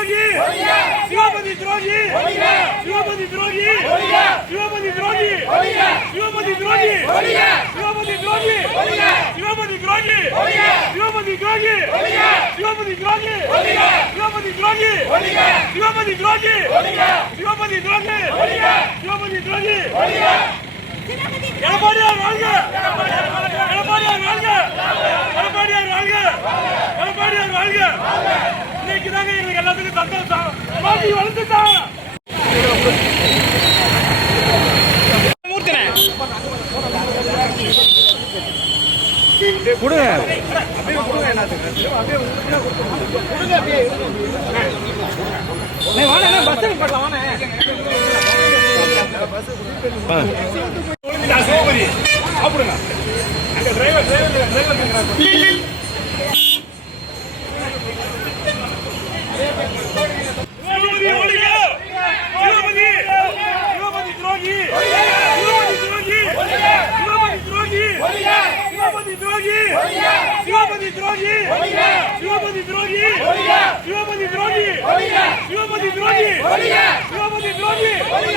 துரோகி சிவபதி துரோகி சிவபதி துரோகி சிவபதி துரோகி சிவபதி துரோகி சிவபதி துரோகி சிவபதி துரோகி சிவபதி துரோகி சிவபதி துரோகி சிவபதி துரோகி சிவபதி துரோகி சிவபதி துரோகி சிவபதி துரோகி எடப்பாடியார் வாழ்க எடப்பாடியார் வாழ்க எடப்பாடியார் வாழ்க எடப்பாடியார் வாழ்க இன்னைக்கு தாங்க எங்களுக்கு எல்லாத்துக்கும் சந்தோஷம் மாத்தி வளர்த்துட்டாங்க கொடுங்க சிவபதி அப்படிங்க அந்த டிரைவர் சிவபதி துரோகி சிவபதி துரோகி சிவபதி துரோகி சிவபதி துரோகி சிவபதி துரோகி சிவபதி துரோகி சிவபதி துரோகி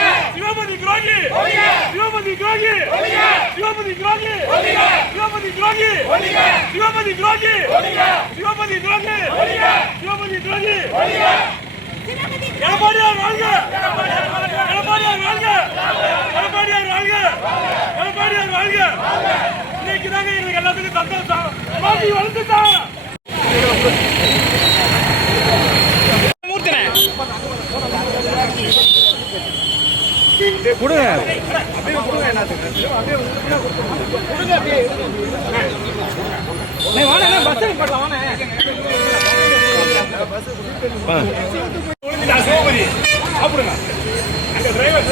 சிவபதி துரோகி சிவபதி துரோகி சிவபதி துரோகி சிவபதி துரோகி சிவபதி துரோகி சிவபதி துரோகி எடப்பாடியார் வாழ்க எடப்பாடியார் வாழ்க எடப்பாடியார் வாழ்க எடப்பாடியார் வாழ்க இன்னைக்கு தாங்க எங்களுக்கு எல்லாத்துக்கும் சந்தோஷம் மாத்தி வளர்த்துட்டாங்க கொடுங்க சிவபதி அப்படிங்க அந்த டிரைவர்